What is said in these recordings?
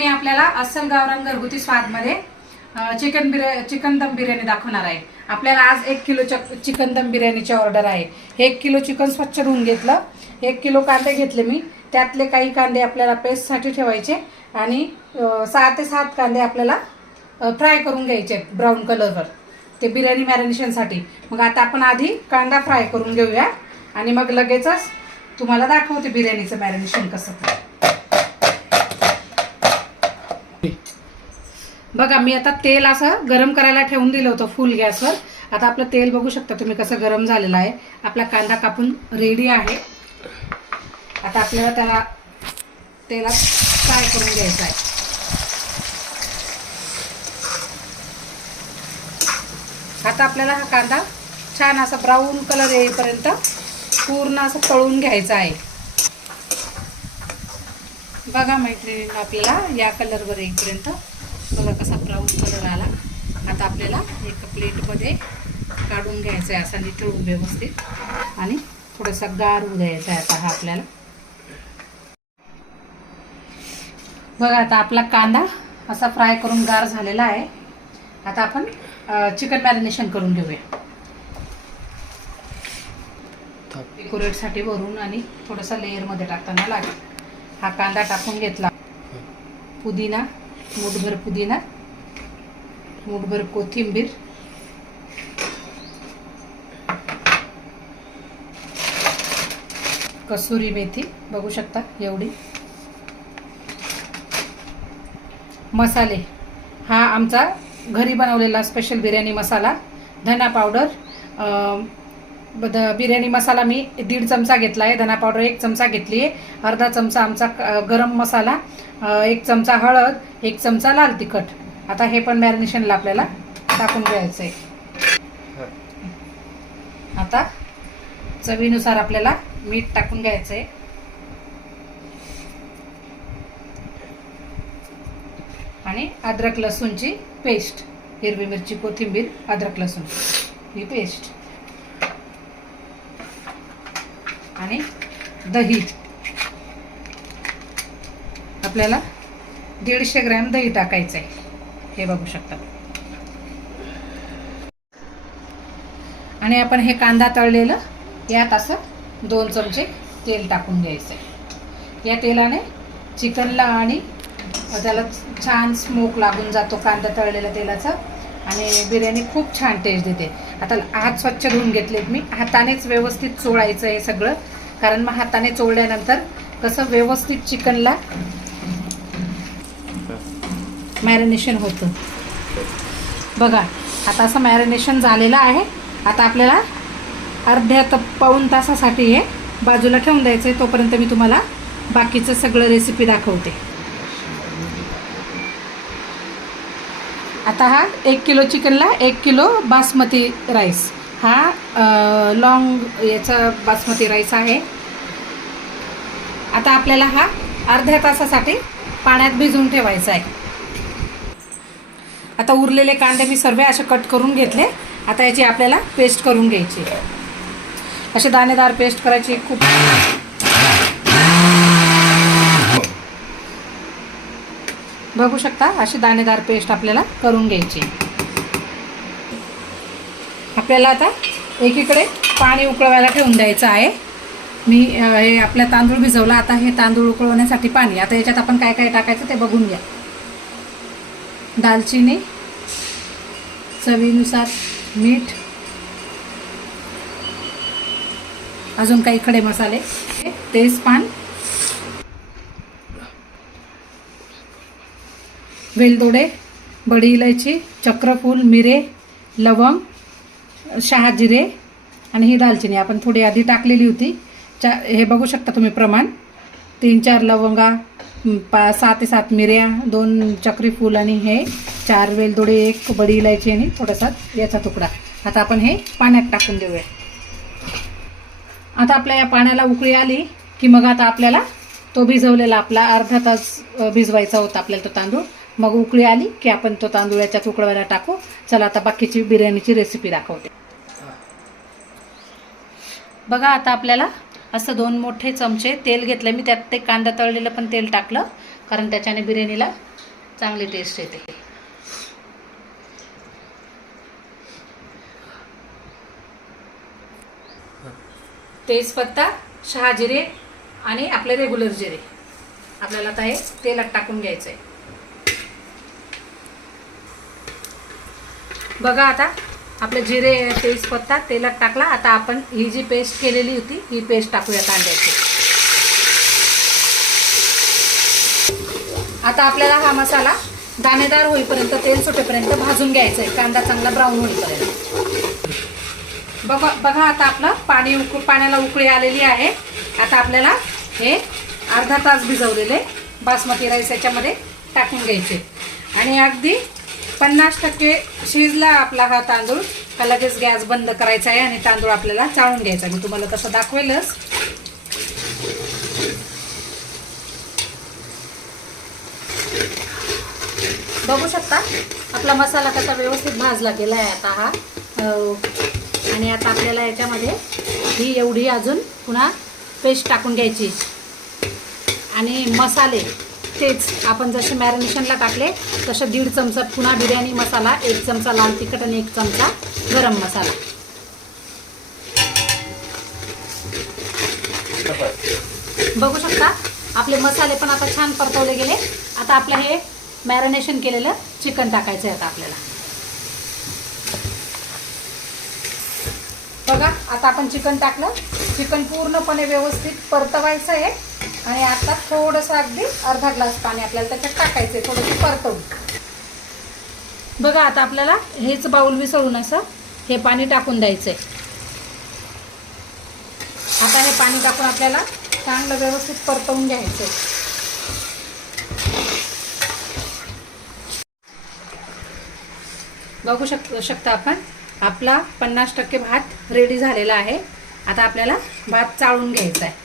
मी आपल्याला अस्सल गावरान घरगुती स्वादमध्ये चिकन बिर्या चिकन दम बिर्याणी दाखवणार आहे. आपल्याला आज एक किलो चिकन दम बिर्याणीची ऑर्डर आहे. एक किलो चिकन स्वच्छ धुवून घेतलं. एक किलो कांदे घेतले मी. त्यातले काही कांदे आपल्याला पेस्टसाठी ठेवायचे आणि सहा ते सात कांदे आपल्याला फ्राय करून घ्यायचे ब्राऊन कलरवर. ते बिर्याणी मॅरिनेशनसाठी. मग आता आपण आधी कांदा फ्राय करून घेऊया. आणि मग लगेचच तुम्हाला दाखवते बिर्याणीचं मॅरिनेशन कसं. बघा मी आता तेल असं गरम करायला ठेवून दिलं होतं फुल गॅसवर. आता आपलं तेल बघू शकता तुम्ही कसं गरम झालेलं आहे. आपला कांदा कापून रेडी आहे. आता आपल्याला त्याला तेलात फ्राय करून घ्यायचा आहे. आता आपल्याला हा कांदा छान असा ब्राऊन कलर येईपर्यंत पूर्ण असं तळून घ्यायचा आहे. बघा मैत्रिणी आपल्याला या कलरवर येईपर्यंत बघा कसा ब्राऊन कलर आला. आता आपल्याला एका प्लेटमध्ये काढून घ्यायचा आहे असा नितळून व्यवस्थित. आणि थोडासा गार होऊ द्यायचा आहे आता हा आपल्याला. बघा आता आपला कांदा असा फ्राय करून गार झालेला आहे. आता आपण चिकन मॅरिनेशन करून घेऊया. डेकोरेटसाठी वरून आणि थोडंसं लेअरमध्ये टाकताना लागेल. हा कांदा टाकून घेतला. पुदिना मूठभर पुदिना मूठभर कोथिंबीर कसुरी मेथी बघू शकता एवढी मसाले हा आमचा घरी बनवलेला स्पेशल बिर्याणी मसाला धना पावडर बिर्याणी मसाला मी दीड चमचा घेतला आहे धना पावडर एक चमचा घेतली आहे अर्धा चमचा आमचा क- गरम मसाला एक चमचा हळद एक चमचा लाल तिखट. आता हे पण मॅरिनेशनला आपल्याला टाकून घ्यायचं आहे आता चवीनुसार आपल्याला मीठ टाकून घ्यायचं आहे आणि अद्रक लसूणची पेस्ट हिरवी मिरची कोथिंबीर अद्रक लसूण. ही पेस्ट. आणि दही. आपल्याला दीडशे ग्रॅम दही टाकायचं आहे हे बघू शकता. आणि आपण हे कांदा तळलेलं यात असं दोन चमचे तेल टाकून घ्यायचं आहे या तेलाने चिकनला आणि त्याला छान स्मोक लागून जातो कांदा तळलेल्या तेलाचा. आणि बिर्याणी खूप छान टेस्ट देते. आता हात स्वच्छ धुवून घेतलेत मी. हातानेच व्यवस्थित चोळायचं हे सगळं. कारण मग हाताने चोळल्यानंतर कसं व्यवस्थित चिकनला मॅरिनेशन होतं. बघा आता असं मॅरिनेशन झालेलं आहे. आता आपल्याला अर्ध्या त पाऊण तासासाठी हे बाजूला ठेवून द्यायचं आहे तोपर्यंत मी तुम्हाला बाकीचं सगळं रेसिपी दाखवते. आता हा एक किलो चिकनला एक किलो बासमती राईस. हा लॉंग याचा बासमती राईस आहे. आता आपल्याला हा अर्ध्या तासासाठी पाण्यात भिजवून ठेवायचा आहे. आता उरलेले कांदे मी सर्व असे कट करून घेतले. आता याची आपल्याला पेस्ट करून घ्यायची. असे दाणेदार पेस्ट करायची खूप बघू शकता अशी दाणेदार पेस्ट आपल्याला करून घ्यायची. आपल्याला आता एकीकडे पाणी उकळवायला ठेवून द्यायचं आहे. मी हे आपल्या तांदूळ भिजवला. आता हे तांदूळ उकळवण्यासाठी पाणी. आता याच्यात आपण काय काय टाकायचं ते बघून घ्या. दालचिनी चवीनुसार मीठ अजून काही खडे मसाले तेजपान वेलदोडे बडी इलायची चक्रफूल मिरे लवंग शहाजिरे आणि ही दालचिनी आपण थोडी आधी टाकलेली होती. चा हे बघू शकता तुम्ही प्रमाण. तीन चार लवंगा पा सहा ते सात मिऱ्या दोन चक्री फूल आणि हे चार वेलदोडे एक बडी इलायची आणि थोडासा याचा तुकडा. आता आपण हे पाण्यात टाकून देऊया. आता आपल्या या पाण्याला उकळी आली की मग आता आपल्याला तो भिजवलेला आपला अर्धा तास भिजवायचा होता आपल्याला तो तांदूळ. मग उकळी आली की आपण तो तांदूळ याच्यात टाकू. चला आता बाकीची बिर्याणीची रेसिपी दाखवते. बघा आता आपल्याला असं दोन मोठे चमचे तेल घेतलं मी त्यात ते कांदा तळलेलं पण तेल टाकलं कारण त्याच्याने बिर्याणीला चांगली टेस्ट येते. तेजपत्ता शहा जिरे आणि आपले रेग्युलर जिरे. आपल्याला आता हे तेलात टाकून घ्यायचं आहे बघा आता आपले जिरे तेजपत्ता तेलात टाकला. आता आपण ही जी पेस्ट केलेली होती ही पेस्ट टाकूया कांद्याची. आता आपल्याला हा मसाला दाणेदार होईपर्यंत तेल सुटेपर्यंत भाजून घ्यायचं आहे कांदा चांगला ब्राऊन होईपर्यंत. बघा बघा आता आपलं पाणी उक पाण्याला उकळी आलेली आहे. आता आपल्याला हे अर्धा तास भिजवलेले बासमती राईस याच्यामध्ये टाकून घ्यायचे. आणि अगदी पन्नास टक्के शिजला आपला हा तांदूळ. का लगेच गॅस बंद करायचा आहे आणि तांदूळ आपल्याला चाळून घ्यायचा मी तुम्हाला तसं दाखवेलच. बघू शकता आपला मसाला कसा व्यवस्थित भाजला गेला आहे आता हा. आणि आता आपल्याला याच्यामध्ये ही एवढी अजून पुन्हा पेस्ट टाकून घ्यायची. आणि मसाले. तेच आपण जसे मॅरिनेशनला टाकले तसे दीड चमचा पुन्हा बिर्याणी मसाला एक चमचा लाल तिखट आणि एक चमचा गरम मसाला. बघू शकता आपले मसाले पण आता छान परतवले गेले. आता आपलं हे मॅरिनेशन केलेलं चिकन टाकायचं आहे आता आपल्याला. बघा आता आपण चिकन टाकलं. चिकन पूर्णपणे व्यवस्थित परतवायचं आहे. आणि आता थोडंसं अगदी अर्धा ग्लास पाणी आपल्याला त्याच्यात टाकायचं आहे थोडंसं परतवून बघा आता आपल्याला हेच बाऊल विसरून असं हे पाणी टाकून द्यायचं आहे आता हे पाणी टाकून आपल्याला चांगलं व्यवस्थित परतवून घ्यायचं आहे बघू शक शकता आपण आपला पन्नास टक्के भात रेडी झालेला आहे. आता आपल्याला भात चाळून घ्यायचा आहे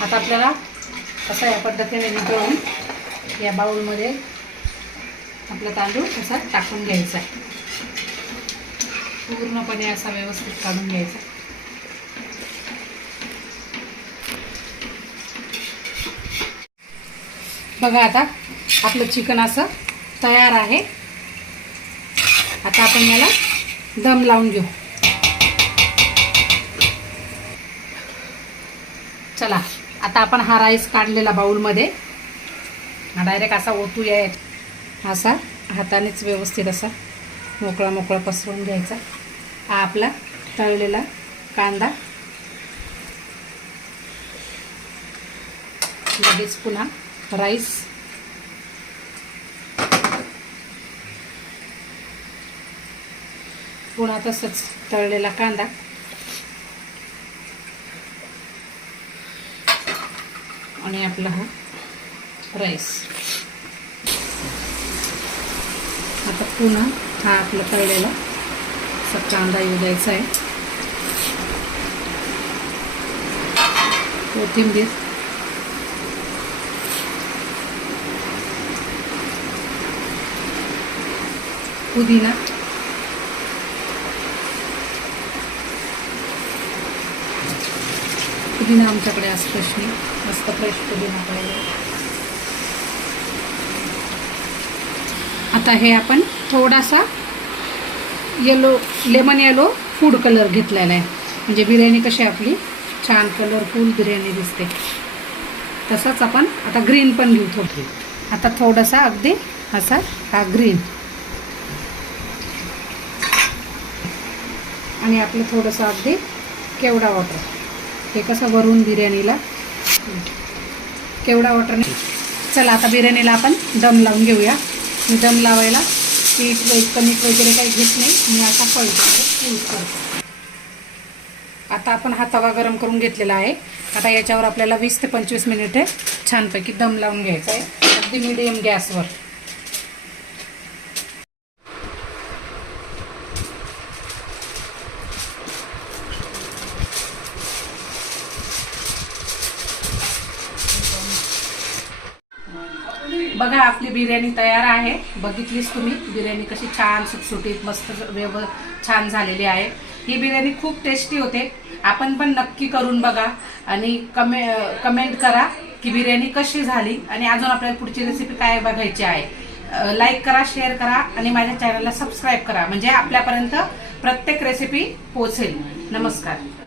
आता आपल्याला असा या पद्धतीने निघळून या बाऊलमध्ये आपला तांदूळ असा टाकून घ्यायचा आहे. पूर्णपणे असा व्यवस्थित काढून घ्यायचा बघा आता आपलं चिकन असं तयार आहे. आता आपण याला दम लावून घेऊ. चला. आता आपण हा राईस काढलेला बाऊलमध्ये हा डायरेक्ट असा ओतूया. असा हातानेच व्यवस्थित असा मोकळा मोकळा पसरवून घ्यायचा. हा आपला तळलेला कांदा. लगेच पुन्हा राईस पुन्हा तसंच तळलेला कांदा. आणि आपला हा राईस. आता पुन्हा हा आपला तळलेला असा कांदा येऊ द्यायचा आहे. कोथिंबीर. पुदिना. पुदिना आमच्याकडे असतो फ्रेशनी मस्त फ्रेश पुदिना पाहिजे आता हे आपण थोडासा yellow lemon yellow food colour घेतलेला आहे. म्हणजे बिर्याणी कशी आपली? छान कलरफुल बिर्याणी दिसते. तसंच आपण आता ग्रीन पण घेऊ थोडी आता थोडासा अगदी असा हा ग्रीन आणि आपलं थोडंसं अगदी केवडा वापर. हे कसं वरून बिर्याणीला केवडा नाही चला आता बिर्याणीला आपण दम लावून घेऊया. मी दम लावायला पीठ वै कणिक वगैरे काही घेत नाही. मी आता फळचा यूज करतो. आता आपण हा तवा गरम करून घेतलेला आहे. आता याच्यावर आपल्याला वीस ते पंचवीस मिनिटे छानपैकी दम लावून घ्यायचा आहे. अगदी मिडियम गॅसवर बघा आपली बिर्याणी तयार आहे. बघितलीच तुम्ही बिर्याणी कशी छान सुटसुटीत मस्त व्यव छान झालेली आहे. ही बिर्याणी खूप टेस्टी होते. आपण पण नक्की करून बघा आणि कमे कमेंट करा की बिर्याणी कशी झाली आणि अजून आपल्याला पुढची रेसिपी काय बघायची आहे. लाईक करा शेअर करा आणि माझ्या चॅनलला सबस्क्राईब करा. म्हणजे आपल्यापर्यंत प्रत्येक रेसिपी पोहोचेल. नमस्कार.